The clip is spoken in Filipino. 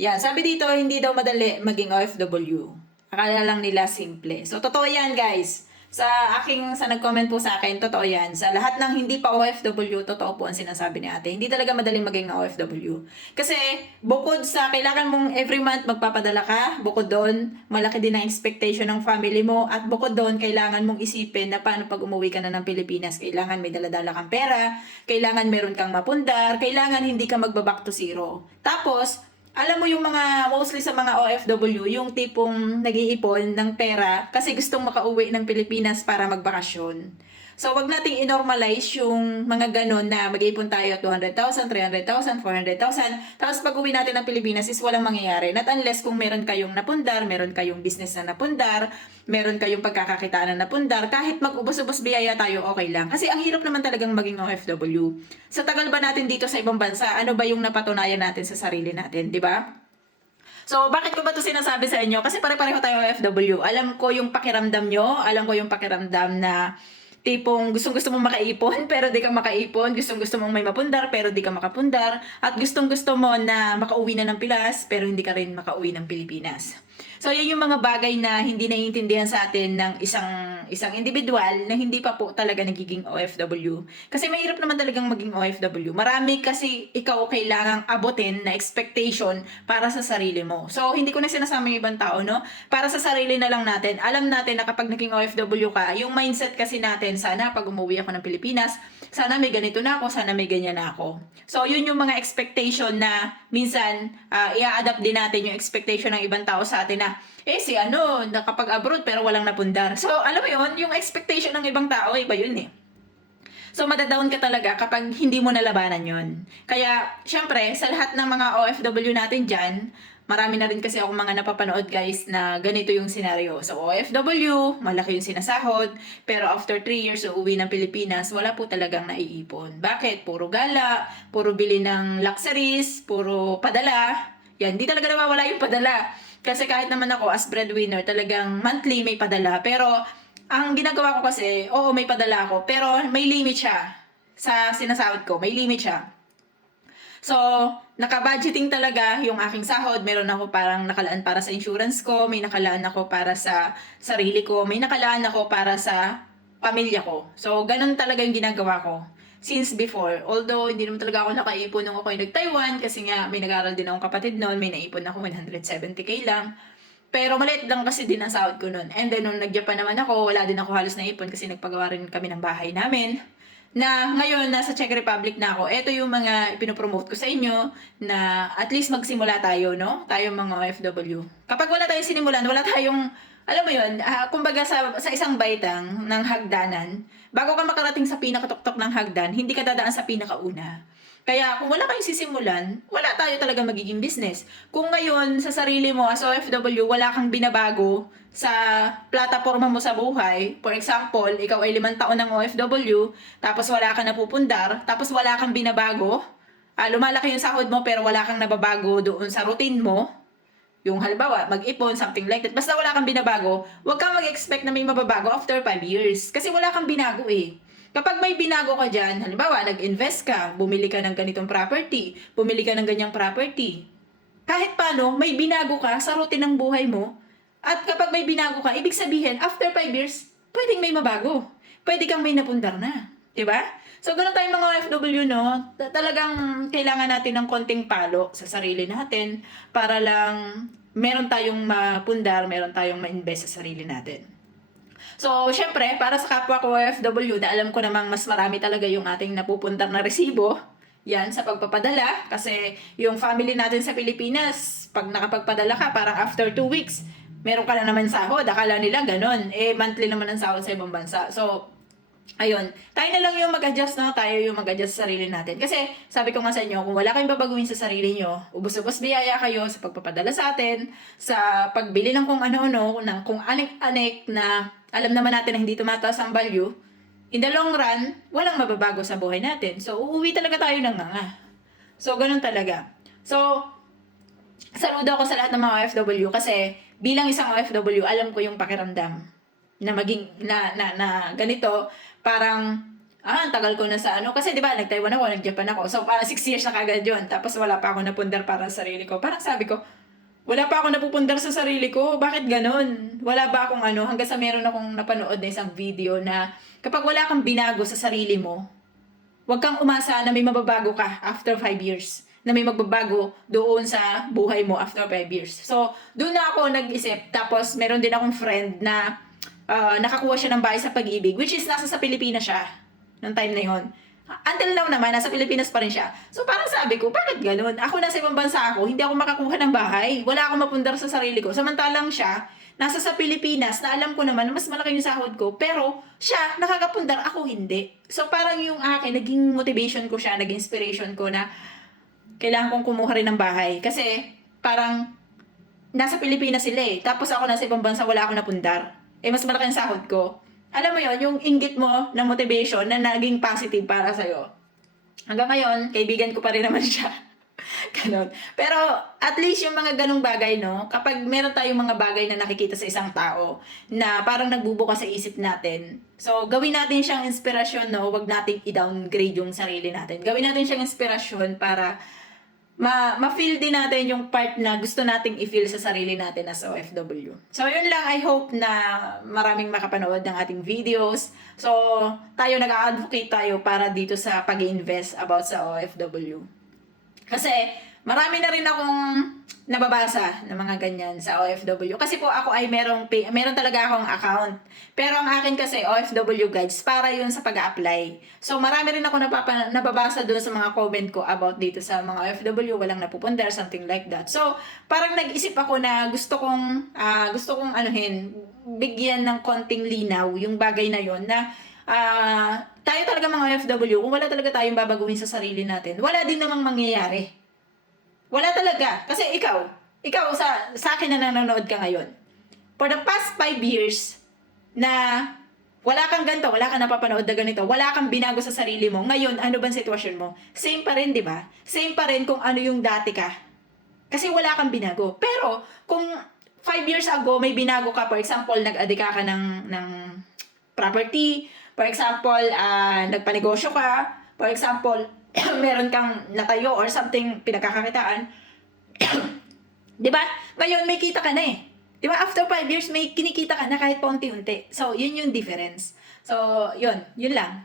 Yan, sabi dito, hindi daw madali maging OFW. Akala lang nila simple. So, totoo yan, guys. Sa nag-comment po sa akin, totoo yan. Sa lahat ng hindi pa OFW, totoo po ang sinasabi ni ate. Hindi talaga madaling maging OFW. Kasi, bukod sa kailangan mong every month magpapadala ka, bukod doon, malaki din ang expectation ng family mo, at bukod doon, kailangan mong isipin na paano pag umuwi ka na ng Pilipinas, kailangan may daladala kang pera, kailangan meron kang mapundar, kailangan hindi ka magba-back to zero. Tapos, alam mo yung mga, mostly sa mga OFW, yung tipong nag-iipon ng pera kasi gustong makauwi ng Pilipinas para magbakasyon. So, wag nating i-normalize yung mga ganon na mag-iipon tayo 200,000, 300,000, 400,000. Tapos pag uwi natin ng Pilipinas is walang mangyayari. Not unless kung meron kayong napundar, meron kayong business na napundar, meron kayong pagkakakitaan na napundar, kahit mag-ubos-ubos biyaya tayo, okay lang. Kasi ang hirap naman talagang maging OFW. Sa tagal ba natin dito sa ibang bansa, ano ba yung napatunayan natin sa sarili natin, di ba? So, bakit ko ba ito sinasabi sa inyo? Kasi pare-pareho tayo OFW. Alam ko yung pakiramdam nyo. Alam ko yung pakiramdam na tipong gustong-gusto mong makaipon pero di ka makaipon, gustong-gusto mong may mapundar pero di ka makapundar, at gustong-gusto mo na makauwi na ng Pilas pero hindi ka rin makauwi ng Pilipinas. So, yan yung mga bagay na hindi naiintindihan sa atin ng isang individual na hindi pa po talaga nagiging OFW. Kasi mahirap naman talagang maging OFW. Marami kasi ikaw kailangang abutin na expectation para sa sarili mo. So, hindi ko na sinasama yung ibang tao, no? Para sa sarili na lang natin. Alam natin na kapag naging OFW ka, yung mindset kasi natin, sana pag umuwi ako ng Pilipinas, sana may ganito na ako, sana may ganyan na ako. So, yun yung mga expectation na minsan, i-adapt din natin yung expectation ng ibang tao sa atin na, si nakapag-abroad pero walang napundar. So, alam mo yun, yung expectation ng ibang tao, iba yun eh. So, madadown ka talaga kapag hindi mo nalabanan yun. Kaya, syempre, sa lahat ng mga OFW natin dyan, marami na rin kasi ako mga napapanood guys na ganito yung senaryo. So, OFW, malaki yung sinasahod, pero after 3 years uuwi ng Pilipinas, wala po talagang naiipon. Bakit? Puro gala, puro bili ng luxuries, puro padala. Yan, di talaga nawawala yung padala. Kasi kahit naman ako as breadwinner, talagang monthly may padala. Pero ang ginagawa ko kasi, oo may padala ako, pero may limit siya. Sa sinasahod ko, may limit siya. So, naka-budgeting talaga yung aking sahod. Meron ako parang nakalaan para sa insurance ko, may nakalaan ako para sa sarili ko, may nakalaan ako para sa pamilya ko. So, ganun talaga yung ginagawa ko since before. Although, hindi naman talaga ako nakaipon nung ako ay nag-Taiwan kasi nga may nag-aral din akong kapatid noon, may naipon ako 170k lang. Pero maliit lang kasi din ang sahod ko noon. And then, nung nag-Japan naman ako, wala din ako halos naipon kasi nagpagawa rin kami ng bahay namin. Na ngayon, nasa Czech Republic na ako. Ito yung mga ipinopromote ko sa inyo na at least magsimula tayo, no? Tayong mga OFW. Kapag wala tayong sinimulan, wala tayong, alam mo yun, kumbaga sa isang baitang ng hagdanan, bago ka makarating sa pinakatuktok ng hagdan, hindi ka dadaan sa pinakauna. Kaya kung wala kayong sisimulan, wala tayo talaga magiging business. Kung ngayon sa sarili mo as OFW, wala kang binabago sa plataforma mo sa buhay, for example, ikaw ay 5 taon ng OFW, tapos wala kang napupundar, tapos wala kang binabago, lumalaki yung sahod mo pero wala kang nababago doon sa routine mo, yung halimbawa, mag-ipon, something like that. Basta wala kang binabago, huwag kang mag-expect na may mababago after 5 years. Kasi wala kang binago eh. Kapag may binago ka dyan, halimbawa, nag-invest ka, bumili ka ng ganitong property, bumili ka ng ganyang property, kahit paano, may binago ka sa routine ng buhay mo. At kapag may binago ka, ibig sabihin, after 5 years, pwedeng may mabago. Pwede kang may napundar na. Diba? So, ganun tayong mga OFW, no? Talagang kailangan natin ng konting palo sa sarili natin para lang meron tayong mapundar, meron tayong ma-invest sa sarili natin. So, syempre, para sa kapwa ko OFW, na alam ko namang mas marami talaga yung ating napupundar na resibo, yan, sa pagpapadala. Kasi yung family natin sa Pilipinas, pag nakapagpadala ka, parang after 2 weeks, meron ka na naman sahod. Akala nila ganun. Monthly naman ang sahod sa ibang bansa. So, ayun, tayo na lang yung mag-adjust, no? Tayo yung mag-adjust sa sarili natin. Kasi, sabi ko nga sa inyo, kung wala kayong babaguhin sa sarili nyo, ubos-ubos biyaya kayo sa pagpapadala sa atin, sa pagbili ng kung ano-ano, ng kung anik-anik na alam naman natin na hindi tumataas ang value, in the long run, walang mababago sa buhay natin. So, uuwi talaga tayo ng nga. So, ganun talaga. So, saludo ako sa lahat ng mga OFW kasi bilang isang OFW, alam ko yung pakiramdam na maging na ganito, parang ang tagal ko na sa ano. Kasi di ba, nag-Taiwan ako, nag-Japan ako. So, parang 6 years na kagad yun. Tapos wala pa ako napundar para sa sarili ko. Parang sabi ko, wala pa ako napupundar sa sarili ko. Bakit ganon? Wala ba akong ano? Hanggang sa meron akong napanood na isang video na kapag wala kang binago sa sarili mo, huwag kang umasa na may mababago ka after 5 years. Na may magbabago doon sa buhay mo after 5 years. So, doon na ako nag-isip. Tapos, meron din akong friend na nakakuha siya ng bahay sa Pag-ibig, which is nasa sa Pilipinas siya, ng time na yon. Until now naman, nasa Pilipinas pa rin siya. So parang sabi ko, bakit ganun? Ako nasa ibang bansa ako, hindi ako makakuha ng bahay. Wala akong mapundar sa sarili ko. Samantalang siya, nasa sa Pilipinas, na alam ko naman, mas malaki yung sahod ko, pero siya, nakakapundar, ako hindi. So parang yung akin, naging motivation ko siya, naging inspiration ko na kailangan kong kumuha rin ng bahay. Kasi parang nasa Pilipinas sila eh. Tapos ako nasa ibang bansa, wala akong napundar. Eh, mas malaki yung sahod ko. Alam mo yon, yung inggit mo na motivation na naging positive para sa'yo. Hanggang ngayon, kaibigan ko pa rin naman siya. Ganon. Pero at least yung mga ganong bagay, no? Kapag meron tayong mga bagay na nakikita sa isang tao na parang nagbubukas sa isip natin, so gawin natin siyang inspirasyon, no? Huwag nating i-downgrade yung sarili natin. Gawin natin siyang inspirasyon para ma-feel din natin yung part na gusto nating i-feel sa sarili natin as OFW. So, yun lang. I hope na maraming makapanood ng ating videos. So, tayo nag-advocate tayo para dito sa pag-invest about sa OFW. Kasi, marami na rin akong nababasa ng mga ganyan sa OFW. Kasi po ako ay meron talaga akong account. Pero ang akin kasi OFW guides para yun sa pag-a-apply. So marami rin ako nababasa doon sa mga comment ko about dito sa mga OFW, walang napupundar, something like that. So parang nag-isip ako na gusto kong bigyan ng konting linaw yung bagay na yon na tayo talaga mga OFW, kung wala talaga tayong babaguhin sa sarili natin, wala din namang mangyayari. Wala talaga. Kasi ikaw sa akin na nanonood ka ngayon, for the past 5 years na wala kang ganito, wala kang napapanood na ganito, wala kang binago sa sarili mo, ngayon, ano bang sitwasyon mo? Same pa rin, di ba? Same pa rin kung ano yung dati ka. Kasi wala kang binago. Pero, kung 5 years ago, may binago ka, for example, nag-adika ka ng property, for example, nagpanegosyo ka, for example, meron kang natayo or something pinagkakakitaan, di ba? Ngayon, may kita ka na eh. Di ba? After 5 years, may kinikita ka na kahit paunti-unti. So, yun yung difference. So, yun lang.